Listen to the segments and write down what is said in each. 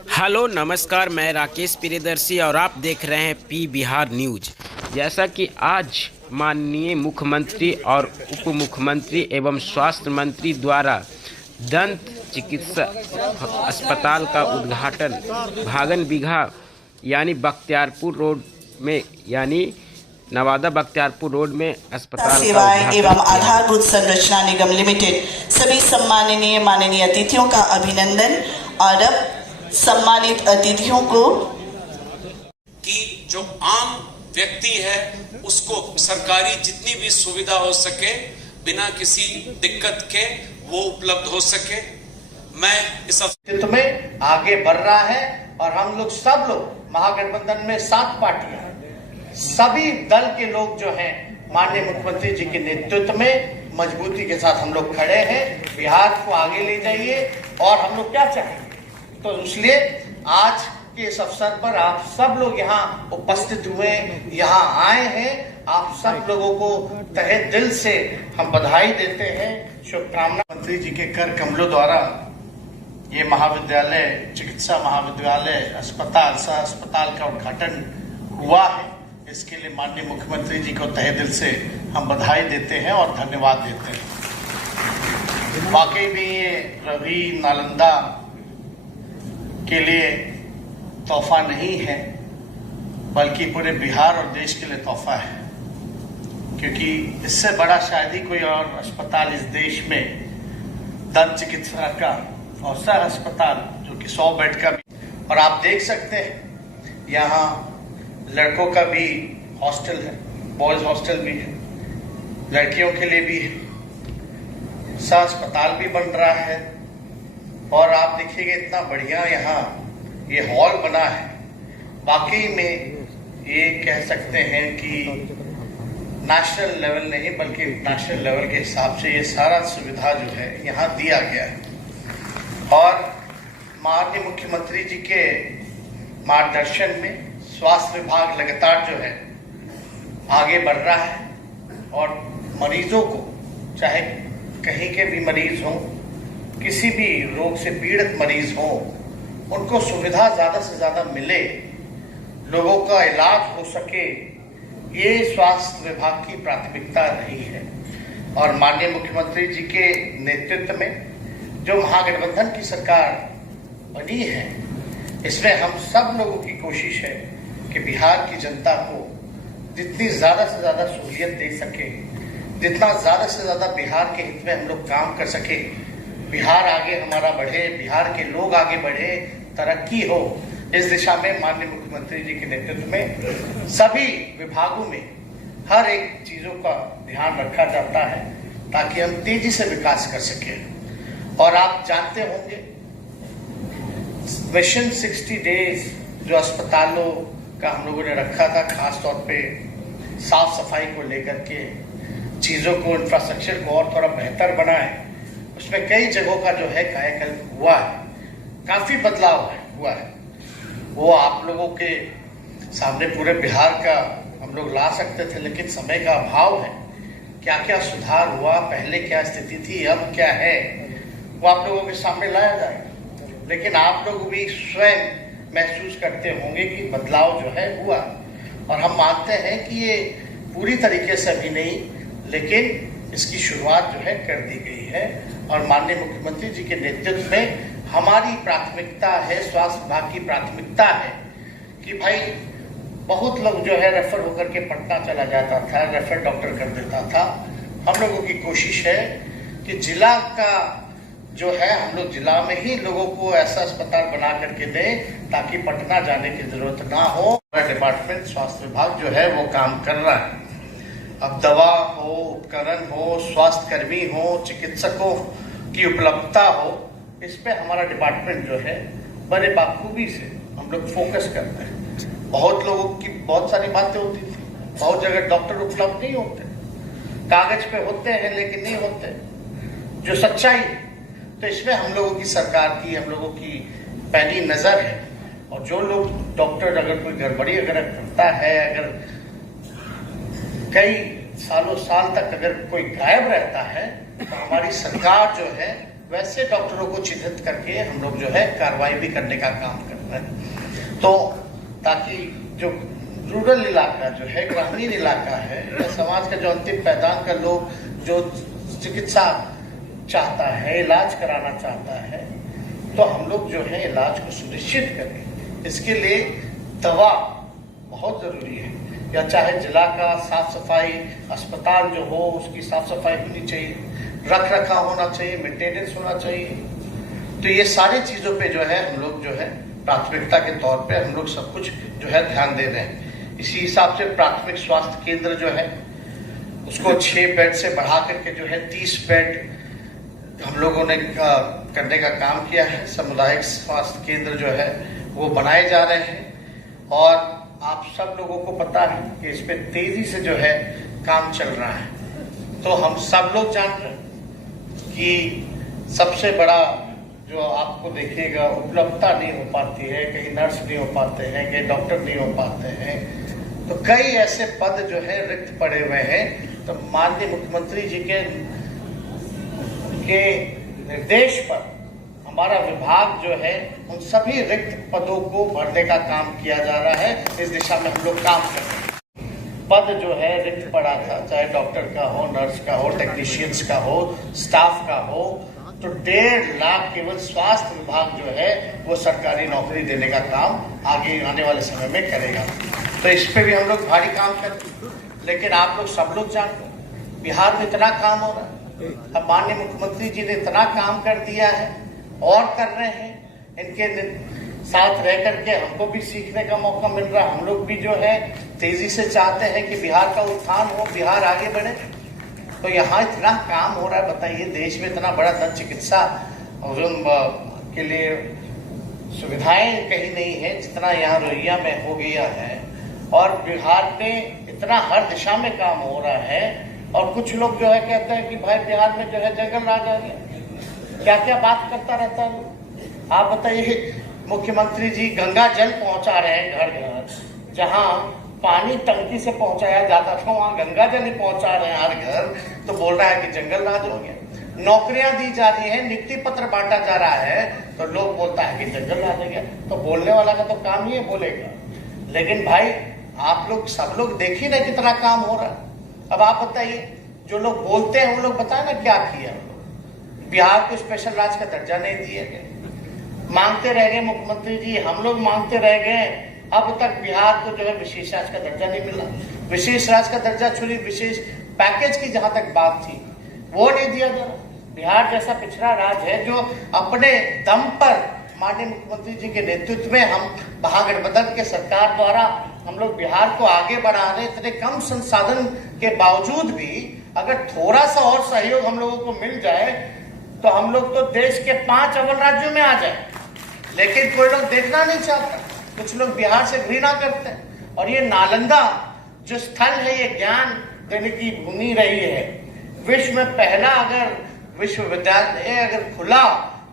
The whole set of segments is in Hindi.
हेलो नमस्कार, मैं राकेश प्रियदर्शी और आप देख रहे हैं पी बिहार न्यूज। जैसा कि आज माननीय मुख्यमंत्री और उप मुख्यमंत्री एवं स्वास्थ्य मंत्री द्वारा दंत चिकित्सा अस्पताल का उद्घाटन भागन बिघा यानी बख्तियारपुर रोड में नवादा बख्तियारपुर रोड में अस्पताल सेवाएं एवं आधारभूत संरचना निगम लिमिटेड सभी माननीय अतिथियों का अभिनंदन। और अब सम्मानित अतिथियों को कि जो आम व्यक्ति है उसको सरकारी जितनी भी सुविधा हो सके बिना किसी दिक्कत के वो उपलब्ध हो सके। मैं इस अस्तित्व में आगे बढ़ रहा है और हम लोग सब लोग महागठबंधन में 7 पार्टियां, सभी दल के लोग जो हैं माननीय मुख्यमंत्री जी के नेतृत्व में मजबूती के साथ हम लोग खड़े हैं। बिहार को आगे ले जाइए और हम लोग क्या चाहेंगे, तो इसलिए आज के इस अवसर पर आप सब लोग यहाँ उपस्थित हुए, यहाँ आए हैं। आप सब लोगों को तहे दिल से हम बधाई देते हैं, शुभकामना। मंत्री जी के कर कमलों द्वारा ये महाविद्यालय, चिकित्सा महाविद्यालय अस्पताल का उद्घाटन हुआ है। इसके लिए माननीय मुख्यमंत्री जी को तहे दिल से हम बधाई देते हैं और धन्यवाद देते हैं। वाकई में ये रवि नालंदा के लिए तोहफा नहीं है, बल्कि पूरे बिहार और देश के लिए तोहफा है, क्योंकि इससे बड़ा शायद ही कोई और अस्पताल इस देश में दंत चिकित्सा का और सह अस्पताल जो कि 100 बेड का भी। और आप देख सकते हैं यहाँ लड़कों का भी हॉस्टल है, बॉयज हॉस्टल भी है, लड़कियों के लिए भी है, सह अस्पताल भी बन रहा है। और आप देखिएगा इतना बढ़िया यहाँ ये हॉल बना है। वाकई में ये कह सकते हैं कि नेशनल लेवल नहीं बल्कि इंटरनेशनल लेवल के हिसाब से ये सारा सुविधा जो है यहाँ दिया गया है। और माननीय मुख्यमंत्री जी के मार्गदर्शन में स्वास्थ्य विभाग लगातार जो है आगे बढ़ रहा है और मरीजों को, चाहे कहीं के भी मरीज हों, किसी भी रोग से पीड़ित मरीज हों, उनको सुविधा ज्यादा से ज्यादा मिले, लोगों का इलाज हो सके, ये स्वास्थ्य विभाग की प्राथमिकता रही है। और माननीय मुख्यमंत्री जी के नेतृत्व में जो महागठबंधन की सरकार बनी है, इसमें हम सब लोगों की कोशिश है कि बिहार की जनता को जितनी ज्यादा से ज्यादा सहूलियत दे सके, जितना ज्यादा से ज्यादा बिहार के हित में हम लोग काम कर सके, बिहार आगे हमारा बढ़े, बिहार के लोग आगे बढ़े, तरक्की हो। इस दिशा में माननीय मुख्यमंत्री जी के नेतृत्व में सभी विभागों में हर एक चीजों का ध्यान रखा जाता है ताकि हम तेजी से विकास कर सके। और आप जानते होंगे मिशन 60 डेज जो अस्पतालों का हम लोगों ने रखा था, खास तौर पे साफ सफाई को लेकर के, चीजों को, इंफ्रास्ट्रक्चर को और थोड़ा बेहतर बनाए, उसमें कई जगहों का जो है कायाकल्प हुआ है, काफी बदलाव हुआ है। वो आप लोगों के सामने पूरे बिहार का हम लोग ला सकते थे, लेकिन समय का अभाव है। क्या क्या सुधार हुआ, पहले क्या स्थिति थी, अब क्या है, वो आप लोगों के सामने लाया जाएगा। लेकिन आप लोग भी स्वयं महसूस करते होंगे कि बदलाव जो है हुआ। और हम मानते हैं कि ये पूरी तरीके से अभी नहीं, लेकिन इसकी शुरुआत जो है कर दी गई है। और माननीय मुख्यमंत्री जी के नेतृत्व में हमारी प्राथमिकता है, स्वास्थ्य विभाग की प्राथमिकता है कि भाई बहुत लोग जो है रेफर होकर के पटना चला जाता था, रेफर डॉक्टर कर देता था। हम लोगों की कोशिश है कि जिला का जो है हम लोग जिला में ही लोगों को ऐसा अस्पताल बना करके दें ताकि पटना जाने की जरूरत ना हो। डिपार्टमेंट स्वास्थ्य विभाग जो है वो काम कर रहा है। अब दवा हो, उपकरण हो, स्वास्थ्य कर्मी हो, चिकित्सकों की उपलब्धता हो, इस पे हमारा डिपार्टमेंट जो है बड़े बाखूबी से हम लोग फोकस करते हैं। बहुत लोगों की बहुत सारी बातें होती थी, बहुत जगह डॉक्टर उपलब्ध नहीं होते, कागज पे होते हैं लेकिन नहीं होते, जो सच्चाई। तो इसमें हम लोगों की सरकार की, हम लोगों की पैनी नजर है। और जो लोग डॉक्टर अगर कोई गड़बड़ी अगर करता है, अगर कई सालों साल तक अगर कोई गायब रहता है, तो हमारी सरकार जो है वैसे डॉक्टरों को चिन्हित करके हम लोग जो है कार्रवाई भी करने का काम कर रहे हैं। तो ताकि जो रूरल इलाका जो है, ग्रामीण इलाका है, या समाज का जो अंतिम पैदान का लोग जो चिकित्सा चाहता है, इलाज कराना चाहता है, तो हम लोग जो है इलाज को सुनिश्चित करें। इसके लिए दवा बहुत जरूरी है, या चाहे जिला का साफ सफाई, अस्पताल जो हो उसकी साफ सफाई होनी चाहिए, रख रखाव होना चाहिए, मेंटेनेंस होना चाहिए। तो ये सारी चीजों पे जो है हम लोग जो है प्राथमिकता के तौर पे हम लोग सब कुछ जो है ध्यान दे रहे हैं। इसी हिसाब से प्राथमिक स्वास्थ्य केंद्र जो है उसको 6 बेड से बढ़ा करके जो है 30 बेड हम लोगों ने करने का काम किया है। सामुदायिक स्वास्थ्य केंद्र जो है वो बनाए जा रहे हैं, और आप सब लोगों को पता है कि इस पे तेजी से जो है काम चल रहा है। तो हम सब लोग जान रहे हैं कि सबसे बड़ा जो आपको देखिएगा उपलब्धता नहीं हो पाती है, कहीं नर्स नहीं हो पाते हैं, कहीं डॉक्टर नहीं हो पाते हैं, तो कई ऐसे पद जो है रिक्त पड़े हुए हैं। तो माननीय मुख्यमंत्री जी के निर्देश पर हमारा विभाग जो है उन सभी रिक्त पदों को भरने का काम किया जा रहा है। इस दिशा में हम लोग काम कर रहे हैं। पद जो है रिक्त पड़ा था, चाहे डॉक्टर का हो, नर्स का हो, टेक्नीशियंस का हो, स्टाफ का हो, तो 1.5 लाख केवल स्वास्थ्य विभाग जो है वो सरकारी नौकरी देने का काम आगे आने वाले समय में करेगा। तो इस पे भी हम लोग भारी काम करते हैं। लेकिन आप लोग सब लोग जानते हैं बिहार में इतना काम हो रहा है, अब माननीय मुख्यमंत्री जी ने इतना काम कर दिया है और कर रहे हैं। इनके साथ रह करके हमको भी सीखने का मौका मिल रहा है। हम लोग भी जो है तेजी से चाहते हैं कि बिहार का उत्थान हो, बिहार आगे बढ़े। तो यहाँ इतना काम हो रहा है, बताइए देश में इतना बड़ा दंत चिकित्सा के लिए सुविधाएं कहीं नहीं है जितना यहाँ रोहिया में हो गया है। और बिहार में इतना हर दिशा में काम हो रहा है। और कुछ लोग जो है कहते हैं कि भाई बिहार में जो है जंगल राज आ गया, क्या क्या बात करता रहता है। आप बताइए, मुख्यमंत्री जी गंगा जल पहुंचा रहे हैं घर घर, जहां पानी टंकी से पहुंचाया जाता था वहां गंगा जल ही पहुंचा रहे हैं हर घर, तो बोल रहा है कि जंगल राज हो गया। नौकरियां दी जा रही है, नियुक्ति पत्र बांटा जा रहा है, तो लोग बोलता है कि जंगल राज हो गया। तो बोलने वाला का तो काम ही है बोलेगा। लेकिन भाई आप लोग सब लोग देखिए ना कितना काम हो रहा है। अब आप बताइए, जो लोग बोलते हैं वो लोग बताए ना क्या किया। बिहार को स्पेशल राज्य का दर्जा नहीं दिया गया, मांगते रह गए मुख्यमंत्री जी, हम लोग मांगते रह गए, अब तक बिहार को जो है विशेष राज्य का दर्जा नहीं मिला। विशेष राज्य का दर्जा छोड़ी, विशेष पैकेज की जहां तक बात थी वो नहीं दिया जा रहा। बिहार जैसा पिछड़ा राज्य है जो अपने दम पर माननीय मुख्यमंत्री जी के नेतृत्व में हम महागठबंधन के सरकार द्वारा हम लोग बिहार को आगे बढ़ा रहे। इतने कम संसाधन के बावजूद भी अगर थोड़ा सा और सहयोग हम लोगों को मिल जाए तो हम लोग तो देश के 5 अव्वल राज्यों में आ जाए। लेकिन कोई लोग देखना नहीं चाहता, कुछ लोग बिहार से घृणा करते हैं। और ये नालंदा जो स्थल है, ये ज्ञान देने की भूमि रही है। विश्व में पहला अगर विश्वविद्यालय अगर खुला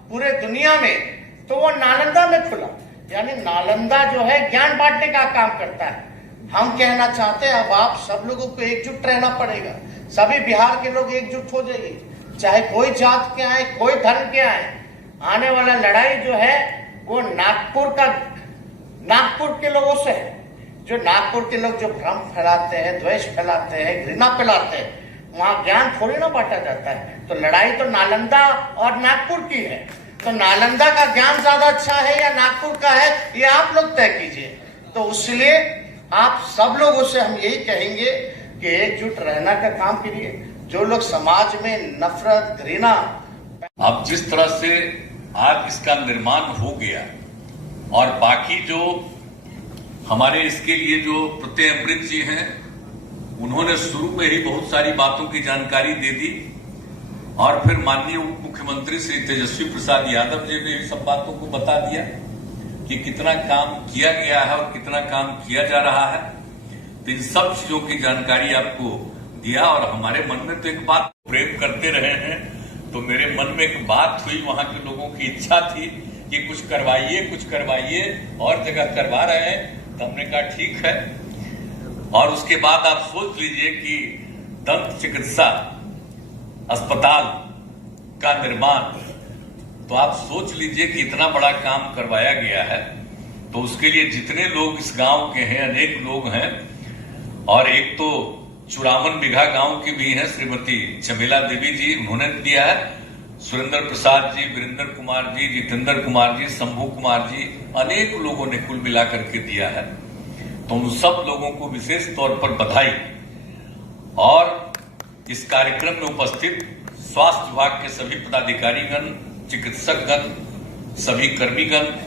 पूरे दुनिया में तो वो नालंदा में खुला। यानी नालंदा जो है ज्ञान बांटने का काम करता है। हम कहना चाहते हैं अब आप सब लोगों को एकजुट रहना पड़ेगा। सभी बिहार के लोग एकजुट हो जाइए, चाहे कोई जात के आए, कोई धर्म के आए। आने वाला लड़ाई जो है वो नागपुर के लोगों से है। जो नागपुर के लोग जो भ्रम फैलाते हैं, द्वेष फैलाते हैं, घृणा फैलाते हैं, वहां ज्ञान थोड़ी ना बांटा जाता है। तो लड़ाई तो नालंदा और नागपुर की है। तो नालंदा का ज्ञान ज्यादा अच्छा है या नागपुर का है, ये आप लोग तय कीजिए। तो इसलिए आप सब लोगों से हम यही कहेंगे कि एकजुट रहना का काम करिए। जो लोग समाज में नफरत, घृणा, अब जिस तरह से आज इसका निर्माण हो गया और बाकी जो हमारे इसके लिए जो प्रत्यय अमृत जी हैं, उन्होंने शुरू में ही बहुत सारी बातों की जानकारी दे दी और फिर माननीय उप मुख्यमंत्री श्री तेजस्वी प्रसाद यादव जी ने सब बातों को बता दिया कि कितना काम किया गया है और कितना काम किया जा रहा है। तो इन सब चीजों की जानकारी आपको दिया। और हमारे मन में तो एक बात प्रेम करते रहे हैं, तो मेरे मन में एक बात हुई, वहां के लोगों की इच्छा थी कि कुछ करवाइए और जगह करवा रहे हैं। तो हमने कहा ठीक है। और उसके बाद आप सोच लीजिए कि दंत चिकित्सा अस्पताल का निर्माण तो आप सोच लीजिए कि इतना बड़ा काम करवाया गया है। तो उसके लिए जितने लोग इस गांव के हैं, अनेक लोग हैं, और एक तो 54 बीघा गांव की भी है श्रीमती चमेला देवी जी, उन्होंने दिया है। सुरेंद्र प्रसाद जी, वीरेंद्र कुमार जी, जितेंद्र कुमार जी, शंभू कुमार जी, अनेक लोगों ने कुल मिलाकर के दिया है। तो उन सब लोगों को विशेष तौर पर बधाई। और इस कार्यक्रम में उपस्थित स्वास्थ्य विभाग के सभी पदाधिकारीगण, चिकित्सकगण, सभी कर्मीगण,